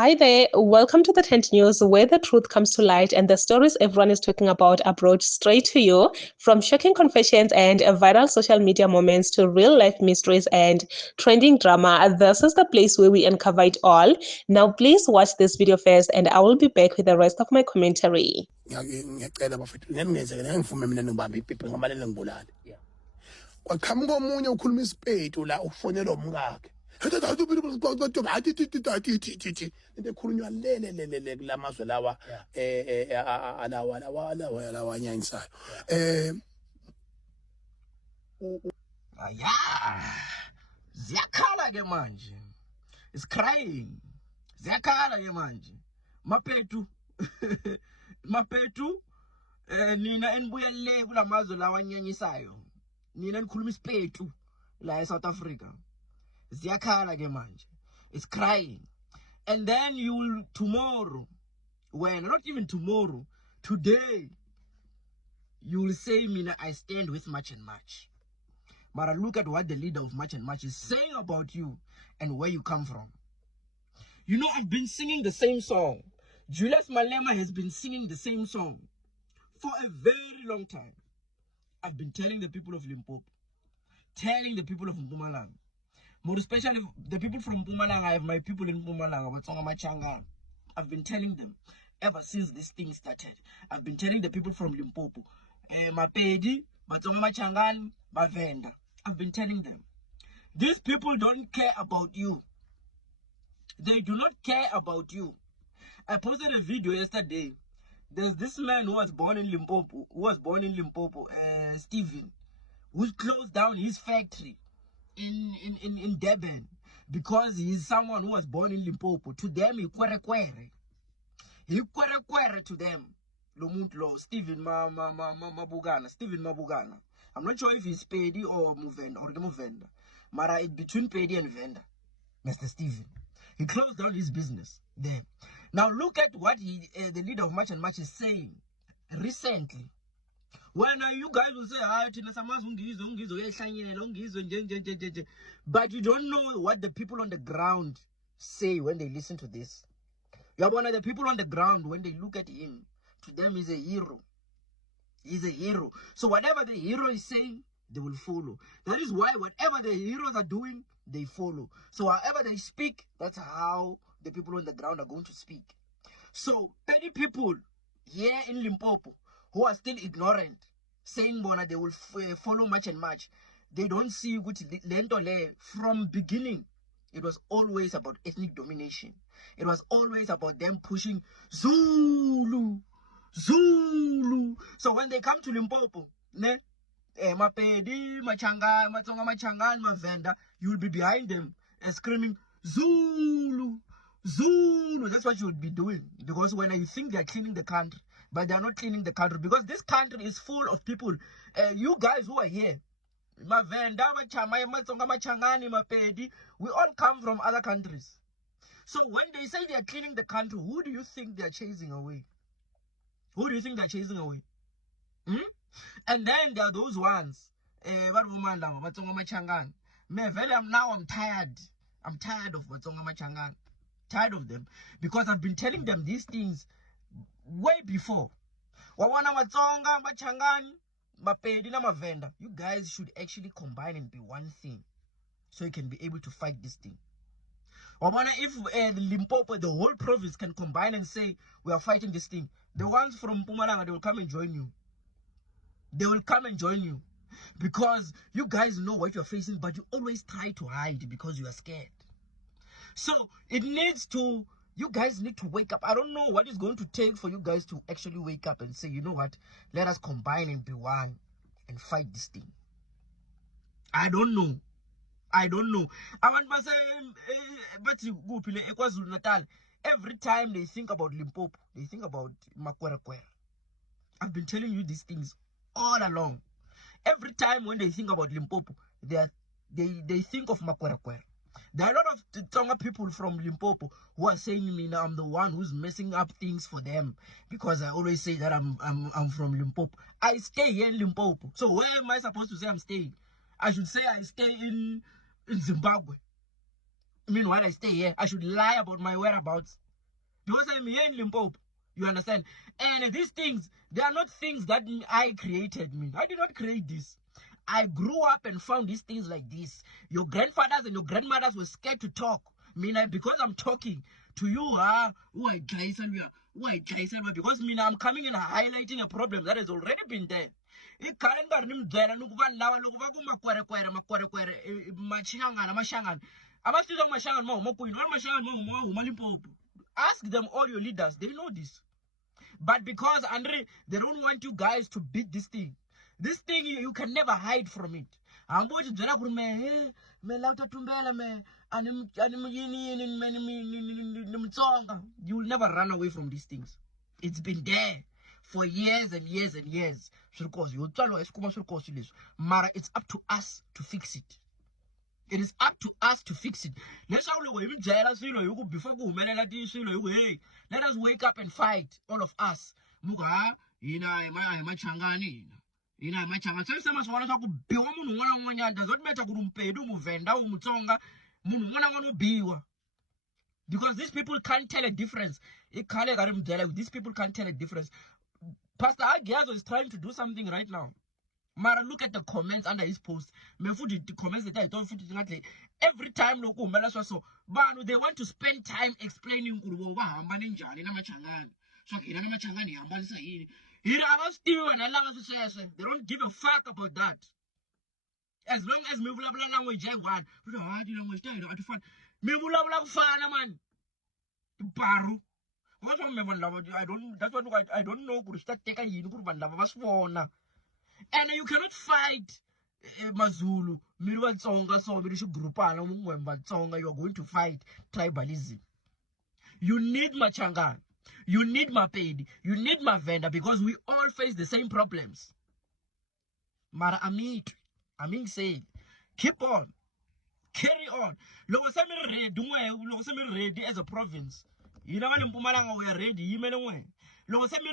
Hi there, welcome to the Tent News, where the truth comes to light and the stories everyone is talking about are brought straight to you. From shocking confessions and viral social media moments to real life mysteries and trending drama, this is the place where we uncover it all. Now, please watch this video first, and I will be back with the rest of my commentary. Ngiyacela bafethu ngenzeke ngivume mina ngibambe ipipi ngabalele ngibulale. Kwaqhamuka omunye ukhuluma isipetu la ufonela umkakhe. Into ekhulunywa lele kulamazwe lawa alawa nyanyisayo. Ziyakhala ke manje. It's crying. Ziyakhala ke manje. Mapetu. Mapetu. Nina enibuyele kulamazwe lawa nyanyisayo. Nina enikhuluma isipetu la eSouth Africa. Ziyakhala ke manje. It's crying. And then you will tomorrow, not even tomorrow, today, you will say, Mina, I stand with Much and Much. But look at what the leader of Much and Much is saying about you and where you come from. You know, I've been singing the same song. Julius Malema has been singing the same song for a very long time. I've been telling the people of Limpopo, telling the people of Mpumalanga, more especially the people from Mpumalanga. I have my people in Mpumalanga, Batsonga Machanga. I've been telling them ever since this thing started. I've been telling the people from Limpopo, Mapedi, Batsonga Machangan, Bavenda. I've been telling them, these people don't care about you. They do not care about you. I posted a video yesterday. There's this man who was born in Limpopo, Stephen, who's closed down his factory in Durban because he's someone who was born in Limpopo. To them, he kwere. He kwere to them. Stephen Mabugana. I'm not sure if he's Pedi or Movenda. Mara it between Pedi and Venda. Mr. Stephen. He closed down his business there. Now look at what the leader of Much and Much is saying recently. When you guys will say, but you don't know what the people on the ground say when they listen to this. The people on the ground, when they look at him, to them he's a hero. He's a hero. So whatever the hero is saying, they will follow. That is why whatever the heroes are doing, they follow. So however they speak, that's how the people on the ground are going to speak. So many people here in Limpopo who are still ignorant, saying Bona they will follow Much and Much. They don't see what Lentole from beginning. It was always about ethnic domination. It was always about them pushing Zulu. So when they come to Limpopo, Mapedi, Machanga, Matsonga Machangan, Mavenda, you will be behind them and screaming Zulu. That's what you would be doing, because when you think they are cleaning the country, but they are not cleaning the country, because this country is full of people. You guys who are here, Mavenda, Machamaya, Matsonga Machangani, Mapedi, we all come from other countries. So when they say they are cleaning the country, who do you think they are chasing away? Who do you think they're chasing away? And then there are those ones, I'm tired. I'm tired of Batsonga Machangan. Tired of them. Because I've been telling them these things way before. Wawana Matsonga, Machangan, Mapedi, Mavenda. You guys should actually combine and be one thing, so you can be able to fight this thing. If the Limpopo, the whole province, can combine and say, we are fighting this thing, the ones from Mpumalanga, they will come and join you. They will come and join you. Because you guys know what you're facing, but you always try to hide because you are scared. So you guys need to wake up. I don't know what it's going to take for you guys to actually wake up and say, you know what, let us combine and be one and fight this thing. I don't know. I want to say, but Natal. Every time they think about Limpopo, they think about Makwere. I've been telling you these things all along. Every time when they think about Limpopo, they think of Makwere. There are a lot of Tonga people from Limpopo who are saying to me now I'm the one who's messing up things for them, because I always say that I'm from Limpopo. I stay here in Limpopo. So where am I supposed to say I'm staying? I should say I stay in Zimbabwe. Meanwhile, I stay here. I should lie about my whereabouts. Because I'm here in Limpopo. You understand? And these things, they are not things that I created. I did not create this. I grew up and found these things like this. Your grandfathers and your grandmothers were scared to talk. Because I'm talking to you, because I'm coming and highlighting a problem that has already been there. Ask them, all your leaders, they know this. But because Andre, they don't want you guys to beat this thing. This thing, you can never hide from it. You will never run away from these things. It's been there for years and years and years. Mara, it's up to us to fix it. It is up to us to fix it. Let us wake up and fight, all of us. Does not matter because these people can't tell a difference. These people can't tell a difference. Pastor Agiazo is trying to do something right now. Mara, look at the comments under his post. The comments that I don't every time they want to spend time explaining they don't give a fuck about that. As long as me blah language I want, me blah fana man. Baru. I don't know could start taking you and you cannot fight Mazulu, Mirwa Tsonga, so we should group Tsonga, you are going to fight tribalism. You need Machangan. You need Mapedi. You need Mavenda because we all face the same problems. Mara Amin said, keep on, carry on. Ready as a province. You know when Mpumalanga we are ready. You may know when.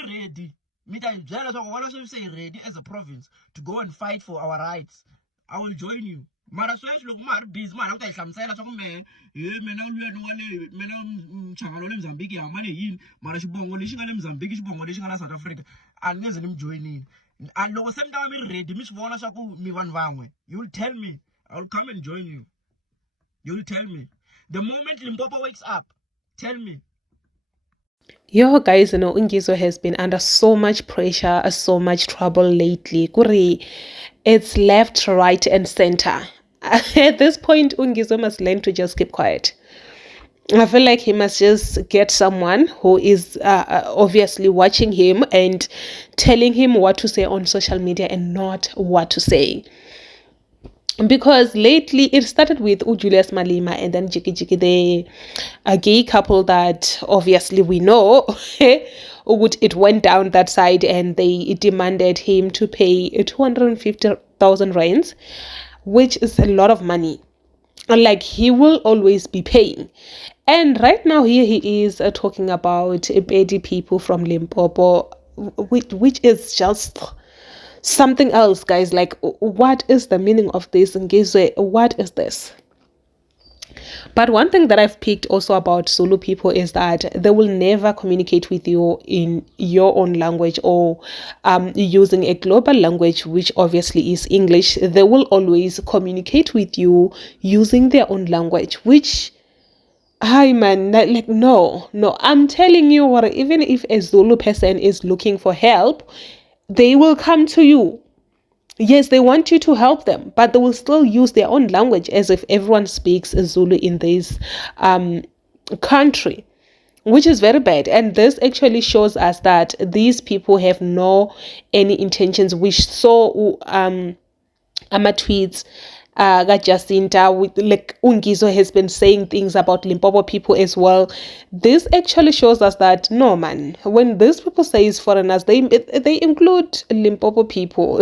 Ready. Say ready as a province to go and fight for our rights. I will join you. Mara swes look mar biz man uta ihlamsela swa ku me mina mchangano le Mozambique amane yini mara xibongo lexi nga le Mozambique xibongo lexi nga na South Africa angeze ni mjoinini and loko se mi ta mi ready mi swi vona swa ku mi vanhu van'we you will tell me I will come and join you. You will tell me the moment Limpopo wakes up. Tell me. Yo guys, Ungizo has been under so much pressure, so much trouble lately. Kuri, it's left, right, and center. At this point, Ungizo must learn to just keep quiet. I feel like he must just get someone who is obviously watching him and telling him what to say on social media and not what to say. Because lately it started with Julius Malema and then Jiki Jiki, a gay couple that obviously we know. It went down that side and they demanded him to pay 250,000 rands, which is a lot of money. Like he will always be paying. And right now here he is talking about Pedi people from Limpopo, which is just something else, guys. Like, what is the meaning of this? Ngizwe, what is this? But one thing that I've picked also about Zulu people is that they will never communicate with you in your own language or using a global language, which obviously is English. They will always communicate with you using their own language, which, hi man, like, no, I'm telling you what, even if a Zulu person is looking for help, they will come to you. Yes, they want you to help them, but they will still use their own language as if everyone speaks Zulu in this country, which is very bad. And this actually shows us that these people have any intentions. We saw ama tweets Jacinta with like Ungizo has been saying things about Limpopo people as well. This actually shows us that no man, when these people say foreigners, they include Limpopo people,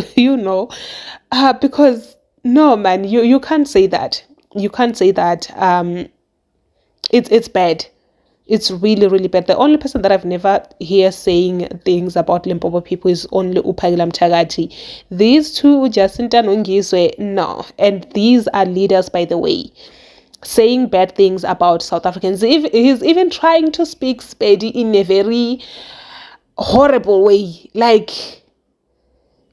because no man, you can't say that. You can't say that. It's bad. It's really, really bad. The only person that I've never hear saying things about Limpopo people is only Upagila Mtagati. These two, Jacinta and Ungizwe, no. And these are leaders, by the way. saying bad things about South Africans. He's even trying to speak Sepedi in a very horrible way. Like,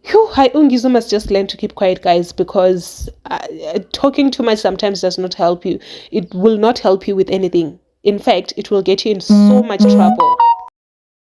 Ungizo must just learn to keep quiet, guys, because talking too much sometimes does not help you. It will not help you with anything. In fact, it will get you in so much trouble.